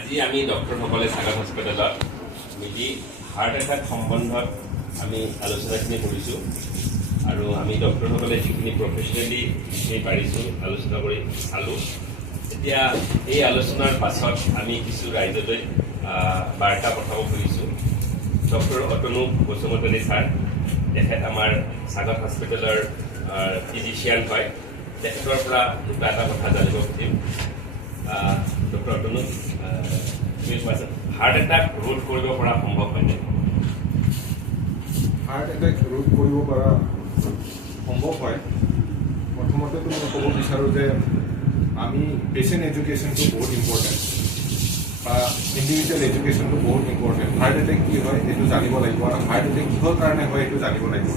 আজি আমি ডক্টৰসকলে সাগৰ হস্পিটেলত মিলি হাৰ্ট এটাক সম্বন্ধত আমি আলোচনাখিনি কৰিছোঁ আৰু আমি ডক্টৰসকলে যিখিনি প্ৰফেচনেলি পাৰিছোঁ আলোচনা কৰি চালোঁ। এতিয়া এই আলোচনাৰ পাছত আমি কিছু ৰাইজলৈ বাৰ্তা পঠাব খুজিছোঁ। ডক্টৰ অতনু বসুমতানী ছাৰ, তেখেত আমাৰ সাগৰ হস্পিটেলৰ ফিজিচিয়ান হয়। তেখেতৰ পৰা দুটা এটা কথা জানিব খুজিম। ডক্টৰ অতনু, হাৰ্ট এটাক ৰোধ কৰিব পৰা সম্ভৱ হয়নে? হাৰ্ট এটেক ৰোধ কৰিব পৰা সম্ভৱ হয়। প্ৰথমতেতো মই ক'ব বিচাৰোঁ যে আমি পেচেণ্ট এডুকেশ্যনটো বহুত ইম্পৰ্টেণ্ট বা ইণ্ডিভিজুৱেল এডুকেশ্যনটো বহুত ইম্পৰ্টেণ্ট। হাৰ্ট এটেক কি হয় সেইটো জানিব লাগিব আৰু হাৰ্ট এটেক কিহৰ কাৰণে হয় সেইটো জানিব লাগিব।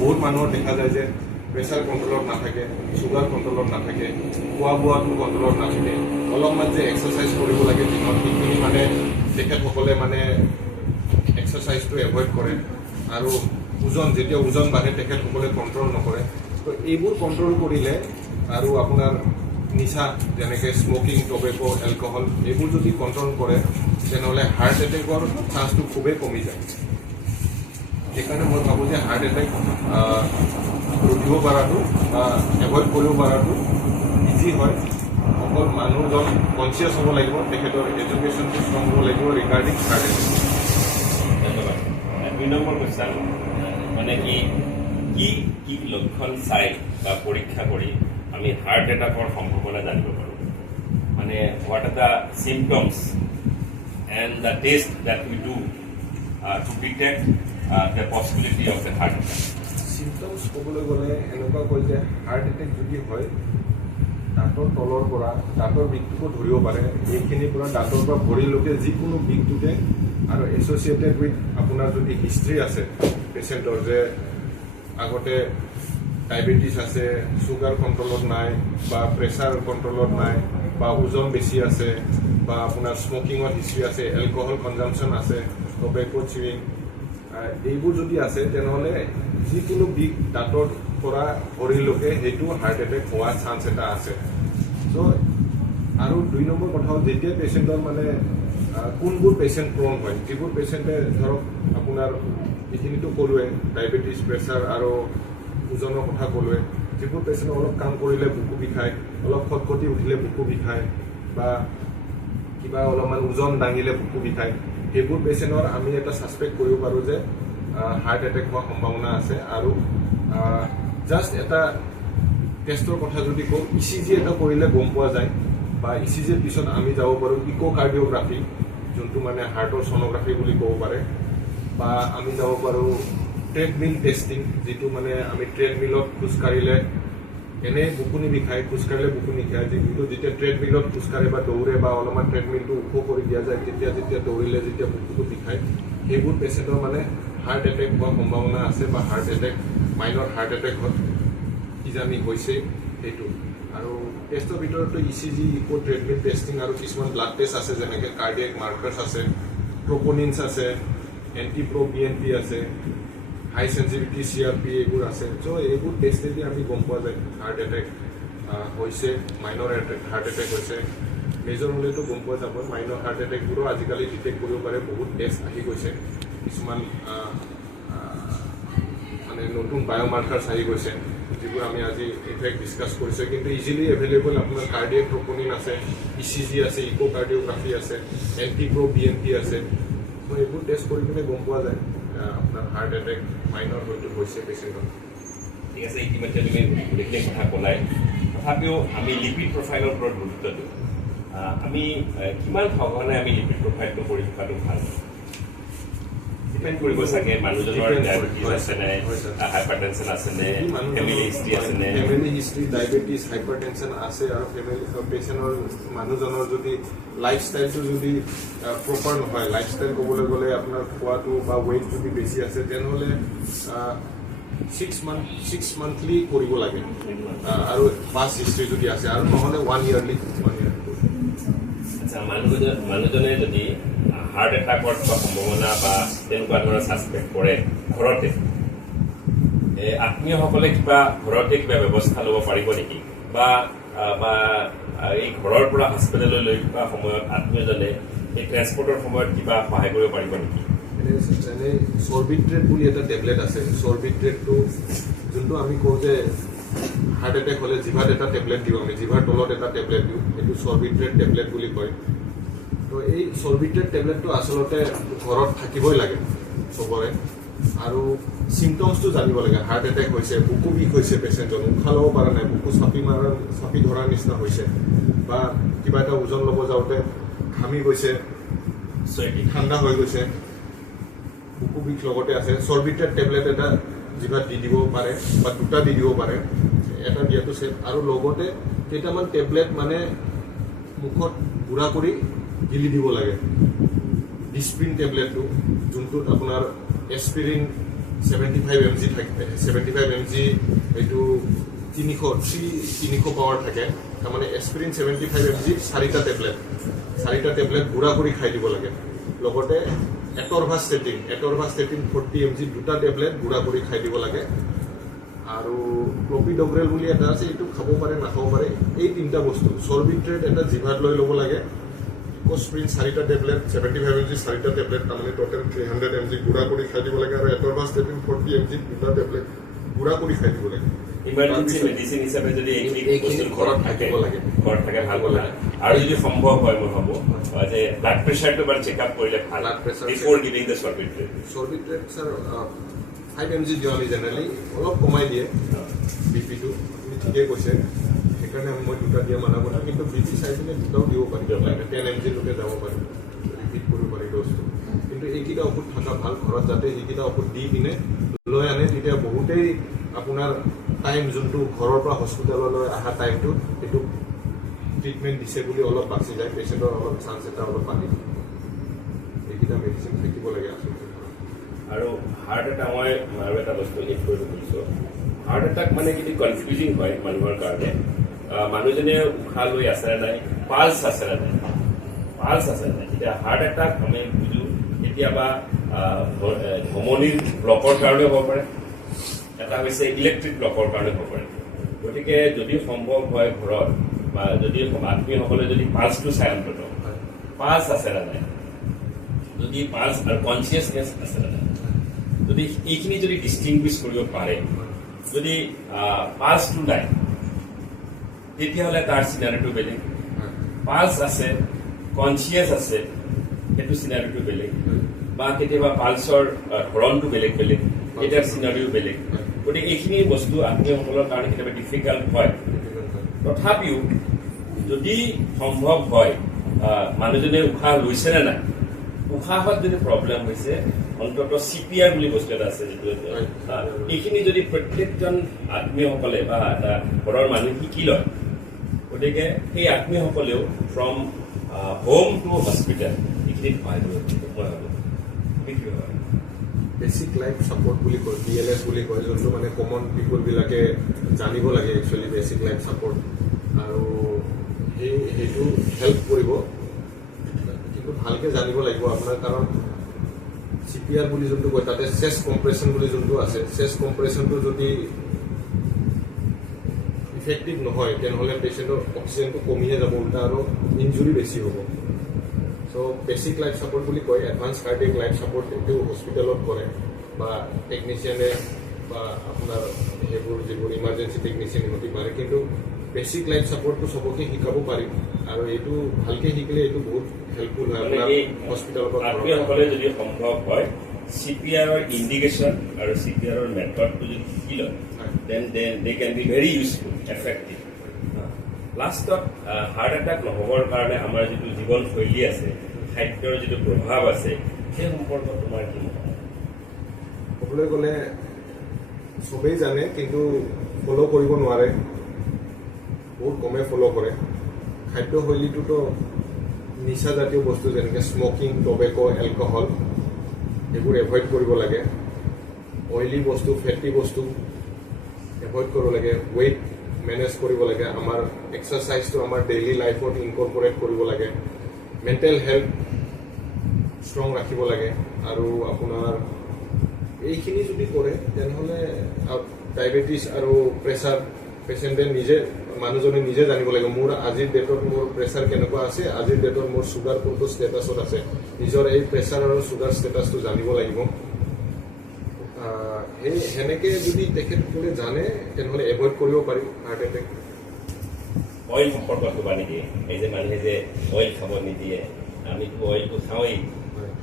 বহুত মানুহৰ দেখা যায় যে প্ৰেছাৰ কণ্ট্ৰলত নাথাকে, চুগাৰ কণ্ট্ৰলত নাথাকে, খোৱা বোৱাটো কণ্ট্ৰলত নাথাকে, অলপমান যে এক্সাৰচাইজ কৰিব লাগে দিনত সেইখিনি মানে তেখেতসকলে মানে এক্সাৰচাইজটো এভইড কৰে আৰু যেতিয়া ওজন বাঢ়ে তেখেতসকলে কণ্ট্ৰল নকৰে। তো এইবোৰ কণ্ট্ৰল কৰিলে আৰু আপোনাৰ নিচা যেনেকৈ স্মকিং, টবেকো, এলকহল এইবোৰ যদি কণ্ট্ৰল কৰে তেনেহ'লে হাৰ্ট এটেকৰ চান্সটো খুবেই কমি যায়। সেইকাৰণে মই ভাবোঁ যে হাৰ্ট এটেক ৰোধিব পৰাটো বা এভইড কৰিব পৰাটো ইজি হয়। অকল মানুহজন কনচিয়াছ হ'ব লাগিব, তেখেতৰ এডুকেশ্যনটো ষ্ট্ৰং হ'ব লাগিব ৰিগাৰ্ডিং হাৰ্ট এটেক। ধন্যবাদ। 2 নম্বৰ কুৱেশ্যন মানে কি কি লক্ষণ চাই বা পৰীক্ষা কৰি আমি হাৰ্ট এটাকৰ সম্ভাৱনা জানিব পাৰোঁ? মানে what are the symptoms and the taste that we do to detect the possibility of the heart attack? Symptoms ক'বলৈ গ'লে এনেকুৱা কয় যে হাৰ্ট এটেক যদি হয় দাঁতৰ তলৰ পৰা দাঁতৰ বিষটোকো ধৰিব পাৰে, এইখিনিৰ পৰা দাঁতৰ পৰা ভৰিলৈকে যিকোনো বিষটোতে আৰু এছ'চিয়েটেড উইথ আপোনাৰ যদি হিষ্ট্ৰী আছে পেচেণ্টৰ যে আগতে ডায়েবেটিছ আছে, চুগাৰ কণ্ট্ৰলত নাই বা প্ৰেছাৰ কণ্ট্ৰলত নাই বা ওজন বেছি আছে বা আপোনাৰ স্মকিঙৰ হিষ্ট্ৰী আছে, এলকহল কনজামশ্যন আছে, টবেকো চিউইং, এইবোৰ যদি আছে তেনেহ'লে যিকোনো বিষ দাঁতৰ পৰা ভৰিলৈকে সেইটো হাৰ্ট এটেক হোৱাৰ চান্স এটা আছে। চ' আৰু 2 নম্বৰ কথা হ'ল যেতিয়া পেচেণ্টৰ মানে কোনবোৰ পেচেণ্ট প্ৰ'ন হয়, যিবোৰ পেচেণ্টে ধৰক আপোনাৰ এইখিনিতো ক'লোৱে ডায়েবেটিছ, প্ৰেছাৰ আৰু ওজনৰ কথা ক'লোৱে, যিবোৰ পেচেণ্টে অলপ কাম কৰিলে বুকু বিষায়, অলপ খটখটি উঠিলে বুকু বিষায় বা কিবা অলপমান ওজন দাঙিলে বুকু বিষায়, সেইবোৰ পেচেণ্টৰ আমি এটা ছাছপেক্ট কৰিব পাৰোঁ যে হাৰ্ট এটেক হোৱাৰ সম্ভাৱনা আছে। আৰু জাষ্ট এটা টেষ্টৰ কথা যদি কওঁ, ECG এটা কৰিলে গম পোৱা যায় বা ECGৰ পিছত আমি যাব পাৰোঁ ইক'কাৰ্ডিঅ'গ্ৰাফি, যোনটো মানে হাৰ্টৰ ছ'ন'গ্ৰাফি বুলি ক'ব পাৰে, বা আমি যাব পাৰোঁ ট্ৰেডমিল টেষ্টিং, যিটো মানে আমি ট্ৰেডমিলত খোজকাঢ়িলে এনেই বুকুনি বিষায়, খোজকাঢ়িলে বুকুনি বিষায়, কিন্তু যেতিয়া ট্ৰেডমিলত খোজকাঢ়ে বা দৌৰে বা অলপমান ট্ৰেডমিলটো ওখ কৰি দিয়া যায় যেতিয়া দৌৰিলে যেতিয়া বুকুটো বিষায়, সেইবোৰ পেচেণ্টৰ মানে হাৰ্ট এটেক হোৱাৰ সম্ভাৱনা আছে বা heart attack minor heart attack কিজানি হৈছে সেইটো। আৰু টেষ্টৰ ভিতৰতো ECG, ইক' ট্ৰেডমিল টেষ্টিং আৰু কিছুমান ব্লাড টেষ্ট আছে যেনেকৈ কাৰ্ডিয়েক মাৰ্কাৰ্ছ আছে, ট্ৰপনিনছ আছে, NT-proBNP আছে, হাই চেঞ্চিটিভিটি CRP এইবোৰ আছে। চ' এইবোৰ টেষ্টেদি আমি গম পোৱা যায় হাৰ্ট এটেক হৈছে, মাইনৰ হাৰ্ট এটেক হৈছে। মেজৰ হ'লেতো গম পোৱা যাব। মাইনৰ হাৰ্ট এটেকবোৰো আজিকালি ডিটেক্ট কৰিব পাৰে, বহুত টেষ্ট আহি গৈছে, কিছুমান মানে নতুন বায়'মাৰ্কাৰ্ছ আহি গৈছে যিবোৰ আমি আজি ইনফেক্ট ডিছকাছ কৰিছোঁ। কিন্তু ইজিলি এভেইলেবল আপোনাৰ কাৰ্ডিয়েক ট্ৰপনিন আছে, ECG আছে, ইক'কাৰ্ডিঅ'গ্ৰাফি আছে, NT-proBNP আছে। ত' এইবোৰ টেষ্ট কৰি পিনে গম পোৱা যায় আপোনাৰ হাৰ্ট এটেক মাইনৰ হয়তো হৈছে পেচেণ্টৰ। ঠিক আছে, ইতিমধ্যে তুমি গোটেইখিনি কথা ক'লাই। তথাপিও আমি লিপিড প্ৰফাইলৰ ওপৰত গুৰুত্ব দিওঁ। আমি কিমান সঘনাই আমি লিপিড প্ৰফাইলটো কৰি থকাটো ভাল? ডিপেণ্ড কৰিব চাগে মানুহজনৰ ডায়েবেটিছ আছেনে, হাইপাৰটেনশ্যন আছেনে, ফেমিলি হিষ্ট্ৰী আছেনে? ফেমিলি হিষ্ট্ৰী, ডায়েবেটিছ, হাইপাৰটেনশ্যন আছে আৰু ফেমিলি পেচেণ্টৰ মানুহজনৰ যদি লাইফষ্টাইলটো যদি প্ৰপাৰ নহয়, লাইফষ্টাইল ক'বলৈ গ'লে আপোনাৰ খোৱাটো বা ৱেইট যদি বেছি আছে তেনেহ'লে 6 মান্থলি কৰিব লাগে আৰু পাষ্ট হিষ্ট্ৰী যদি আছে, আৰু নহ'লে 1 yearly। আচ্ছা, মানুহজনে যদি হাৰ্ট এটাকৰ থকা সম্ভাৱনা বা তেনেকুৱা ধৰণৰ ছাছপেক্ট কৰে ঘৰতে, আত্মীয়সকলে ঘৰতে কিবা ব্যৱস্থা ল'ব পাৰিব নেকি? বা এই ঘৰৰ পৰা হস্পিটেললৈ লৈ যোৱা সময়ত আত্মীয়জনে এই ট্ৰেন্সপৰ্টৰ সময়ত কিবা সহায় কৰিব পাৰিব নেকি? এনে চৰ্বিট্ৰেট বুলি এটা টেবলেট আছে। চৰ্বিট্ৰেটটো যোনটো আমি কওঁ যে হাৰ্ট এটেক হ'লে জিভাত এটা টেবলেট দিওঁ, আমি জিভাৰ তলত এটা টেবলেট দিওঁ, সেইটো চৰ্বিট্ৰেট টেবলেট বুলি কয়। তো এই চৰ্বিট্ৰেট টেবলেটটো আচলতে ঘৰত থাকিবই লাগে চবৰে। আৰু চিমটমছটো জানিব লাগে। হাৰ্ট এটেক হৈছে, বুকু বিষ হৈছে, পেচেণ্টজন উশাহ ল'ব পৰা নাই, বুকু চাপি ধৰাৰ নিচিনা হৈছে, বা কিবা এটা ওজন ল'ব যাওঁতে ঘামি গৈছে, ঠাণ্ডা হৈ গৈছে, বুকু বিষ লগতে আছে, চৰ্বিট্ৰেট টেবলেট এটা জিভাত দি দিব পাৰে বা দুটা দি দিব পাৰে, এটা দিয়াটো চেফ। আৰু লগতে কেইটামান টেবলেট মানে মুখত গুড়া কৰি গিলি দিব লাগে। ডিছপ্ৰিন টেবলেটটো যোনটোত আপোনাৰ এছপিৰিন 75 mg থাকে, 75 mg এইটো 300 পাৱাৰ থাকে। তাৰমানে এছপিৰিন 75 mg 4টা টেবলেট গুড়া কৰি খাই দিব লাগে। লগতে এটৰভাষ্টেটিন 40 mg 2টা টেবলেট গুড়া কৰি খাই দিব লাগে। আৰু ক্লপিডগ্ৰেল বুলি এটা আছে, এইটো খাব পাৰে নাখাব পাৰে। এই 3টা বস্তু চৰ্বিট্ৰেট এটা জিভাত লৈ ল'ব লাগে, ইকোস্প্ৰিন 4টা টেবলেট 75 mg 4টা টেবলেট, তাৰমানে টোটেল 300 mg গুড়া কৰি খাই দিব লাগে। আৰু এটৰভাষ্টেটিন 40 mg 2টা টেবলেট গুড়া কৰি খাই দিব লাগে। ইমাৰ্জেঞ্চি মেডিচিন হিচাপে যদি এইখিনি ঘৰত থাকিব লাগে, ঘৰত থাকে ভাল কথা। আৰু যদি সম্ভৱ হয় মই ভাবোঁ যে ব্লাড প্ৰেছাৰটো এবাৰ চেকআপ কৰিলে ভাল, before giving the Sorbitrate. Sorbitrate sir 5 mg দিওঁ আমি জেনেৰেলি, অলপ কমাই দিয়ে বিপিটো, আপুনি ঠিকেই কৈছে। সেইকাৰণে মই 2টা দিয়া মানা কৰিম, কিন্তু বিপি চাই পিনে 2টাও দিব পাৰি, 10 mg লৈকে যাব পাৰি, ৰিপিট কৰিব পাৰি ড'জটো। কিন্তু এইকেইটা ঔষধ থকা ভাল, ঘৰত যাতে এইকেইটা ঔষধ দি পিনে লৈ আনে, তেতিয়া বহুতেই আপোনাৰ টাইম যোনটো ঘৰৰ পৰা হস্পিটেললৈ অহা টাইমটো, সেইটো ট্ৰিটমেণ্ট দিছে বুলি অলপ বাচি যায়, পেচেণ্টৰ অলপ চান্স এটা অলপ বাঢ়ি যায়। এইকেইটা মেডিচিন থাকিব লাগে আচলতে। আৰু হাৰ্ট এটাক মই আৰু এটা বস্তু এড কৰিব খুজিছোঁ। হাৰ্ট এটাক মানে কিন্তু কনফিউজিং হয় মানুহৰ কাৰণে। মানুহজনে উশাহ লৈ আছে নে নাই, পালছ আছে নে নাই, এতিয়া হাৰ্ট এটাক আমি বুজোঁ কেতিয়াবা ধমনীৰ ব্লকৰ কাৰণে হ'ব পাৰে, এটা হৈছে ইলেক্ট্ৰিক ব্লকৰ কাৰণে হ'ব পাৰে। গতিকে যদি সম্ভৱ হয় ঘৰত বা যদি আত্মীয়সকলে যদি পালছটো চাই অন্তত পালছ আছে নে নাই, যদি পালছ আৰু কনচিয়াছনেছ আছে নে নাই, যদি এইখিনি যদি ডিষ্টিংগুইছ কৰিব পাৰে, যদি পালছটো নাই তেতিয়াহ'লে তাৰ চিনাৰীটো বেলেগ, পালছ আছে কনচিয়াছ আছে সেইটো চিনাৰীটো বেলেগ, বা কেতিয়াবা পালছৰ ধৰণটো বেলেগ বেলেগ, এটাৰ চিনাৰীও বেলেগ। গতিকে এইখিনি বস্তু আত্মীয়সকলৰ কাৰণে কেতিয়াবা ডিফিকাল্ট হয়। তথাপিও যদি সম্ভৱ হয় মানুহজনে উশাহ লৈছে নে নাই, উশাহত যদি প্ৰব্লেম হৈছে অন্ততঃ CPR বুলি বস্তু এটা আছে, যিটো এইখিনি যদি প্ৰত্যেকজন আত্মীয়সকলে বা এটা ঘৰৰ মানুহ শিকি লয়, গতিকে সেই আত্মীয়সকলেও ফ্ৰম হোম টু হস্পিটেল এইখিনিত সহায় কৰিব মই ভাবোঁ। বেচিক লাইফ ছাপৰ্ট বুলি কয়, BLS বুলি কয়, যোনটো মানে কমন পিপলবিলাকে জানিব লাগে একচুৱেলি বেচিক লাইফ ছাপৰ্ট। আৰু সেইটো হেল্প কৰিব, কিন্তু ভালকৈ জানিব লাগিব আপোনাৰ। কাৰণ CPR বুলি যোনটো কয়, তাতে চেষ্ট কম্প্ৰেশ্যন বুলি যোনটো আছে, চেষ্ট কম্প্ৰেশ্যনটো যদি ইফেক্টিভ নহয় তেনেহ'লে পেচেণ্টৰ অক্সিজেনটো কমিহে যাব উল্টা, আৰু ইঞ্জুৰি বেছি হ'ব। চ' বেচিক লাইফ ছাপৰ্ট বুলি কয়, এডভান্স কাৰ্ডিয়েক লাইফ ছাপৰ্ট এইটো হস্পিটেলত কৰে, বা টেকনিচিয়ানে বা আপোনাৰ সেইবোৰ যিবোৰ ইমাৰ্জেঞ্চি টেকনিচিয়ান সিহঁতি পাৰে। কিন্তু বেচিক লাইফ ছাপৰ্টটো চবকে শিকাব পাৰিম, আৰু এইটো ভালকৈ শিকিলে এইটো বহুত হেল্পফুল হয় আপোনাৰ হস্পিটেলৰ পৰা। আত্মীয়সকলে যদি সম্ভৱ হয় CPRৰ ইণ্ডিকেশ্যন আৰু CPRৰ মেথডটো যদি শিকি লয়, then they can be very useful, effective. লাষ্টত হাৰ্ট এটাক নহ'বৰ কাৰণে আমাৰ যিটো জীৱনশৈলী আছে, খাদ্যৰ যিটো প্ৰভাৱ আছে, সেই সম্পৰ্কত তোমাৰ কি মত? ক'বলৈ গ'লে চবেই জানে, কিন্তু ফ'ল' কৰিব নোৱাৰে, বহুত কমে ফ'ল' কৰে। খাদ্যশৈলীটোতো নিচাজাতীয় বস্তু যেনেকৈ স্মকিং, টবেকো, এলকহল এইবোৰ এভইড কৰিব লাগে। অইলি বস্তু, ফেটি বস্তু এভইড কৰিব লাগে। ৱেইট মেনেজ কৰিব লাগে। আমাৰ এক্সাৰচাইজটো আমাৰ ডেইলি লাইফত ইনকৰ্পৰেট কৰিব লাগে। মেণ্টেল হেল্থ ষ্ট্ৰং ৰাখিব লাগে। আৰু আপোনাৰ এইখিনি যদি কৰে তেনেহ'লে ডায়েবেটিছ আৰু প্ৰেছাৰ পেচেণ্টে নিজে মানুহজনে নিজে জানিব লাগিব মোৰ আজিৰ ডেটত মোৰ প্ৰেছাৰ কেনেকুৱা আছে আজিৰ ডেটত মোৰ চুগাৰ কোনটো ষ্টেটাছত আছে নিজৰ এই প্ৰেছাৰ আৰু চুগাৰ ষ্টেটাছটো জানিব লাগিব সেই সেনেকে যদি তেখেতসকলে জানে তেনেহ'লে এভইড কৰিব পাৰি হাৰ্ট এটেক অইল সম্পৰ্কত ক'বা নেকি এই যে মানুহে যে অইল খাব নিদিয়ে আমিতো অইলটো খাওঁৱেই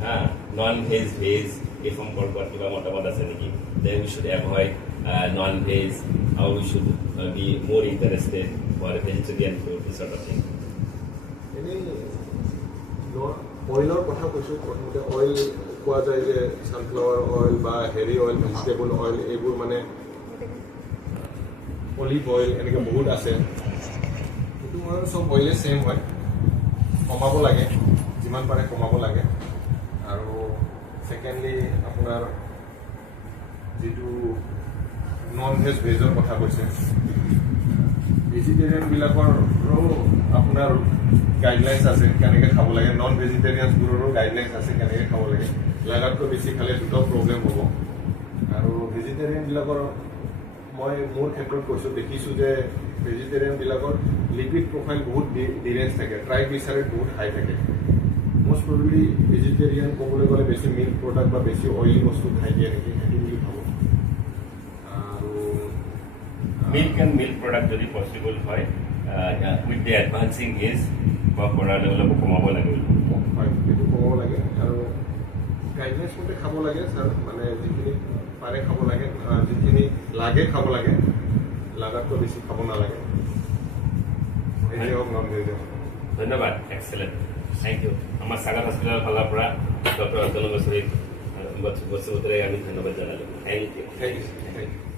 হা নন ভেজ ভেজ এই সম্পৰ্কত কিবা মতামত আছে নেকি যে we should avoid non veg আৰু we should be more interested for vegetarian food this of thing এনেই অইলৰ কথা কৈছোঁ প্ৰথমতে অইল পোৱা যায় যে ছানফ্লাৱাৰ অইল বা হেৰি অইল ভেজিটেবল অইল এইবোৰ মানে অলিভ অইল এনেকৈ বহুত আছে সেইটো মানে চব অইলে ছেম হয় কমাব লাগে যিমান পাৰে কমাব লাগে আৰু ছেকেণ্ডলি আপোনাৰ যিটো নন ভেজ ভেজৰ কথা কৈছে ভেজিটেৰিয়ানবিলাকৰো আপোনাৰ গাইডলাইন্স আছে কেনেকৈ খাব লাগে নন ভেজিটেৰিয়ানছবোৰৰো গাইডলাইন্স আছে কেনেকৈ খাব লাগে লাগাতকৈ বেছি খালে দুটাও প্ৰব্লেম হ'ব আৰু ভেজিটেৰিয়ানবিলাকৰ মই মোৰ ক্ষেত্ৰত কৈছোঁ দেখিছোঁ যে ভেজিটেৰিয়ানবিলাকৰ লিপিড প্ৰফাইল বহুত ডিৰেঞ্জ থাকে ট্ৰাইগ্লিচাৰাইড বহুত হাই থাকে মষ্ট প্ৰবেবলি ভেজিটেৰিয়ান ক'বলৈ গ'লে বেছি মিল্ক প্ৰডাক্ট বা বেছি অইলি বস্তু খাই দিয়ে নেকি সেইটো বুলি ভাবোঁ আৰু মিল্ক এণ্ড মিল্ক প্ৰডাক্ট যদি পচিবল হয় উইথ দি এডভান্সিং এজ বা পঢ়াৰ লেভেলকো কমাব লাগে হয় সেইটো কমাব লাগে আৰু গাইডলাইন্স মতে খাব লাগে ছাৰ মানে যিখিনি পাৰে খাব লাগে যিখিনি লাগে খাব লাগে লাগাতকৈ বেছি খাব নালাগে ভেজে হওক নন ভেজে হওক ধন্যবাদ এক্সেলেণ্ট থেংক ইউ আমাৰ সাগৰ হস্পিটেলৰ ফালৰ পৰা ডক্টৰ অঞ্জন বছুমতাৰীক আমি ধন্যবাদ জনালোঁ থেংক ইউ থেংক ইউ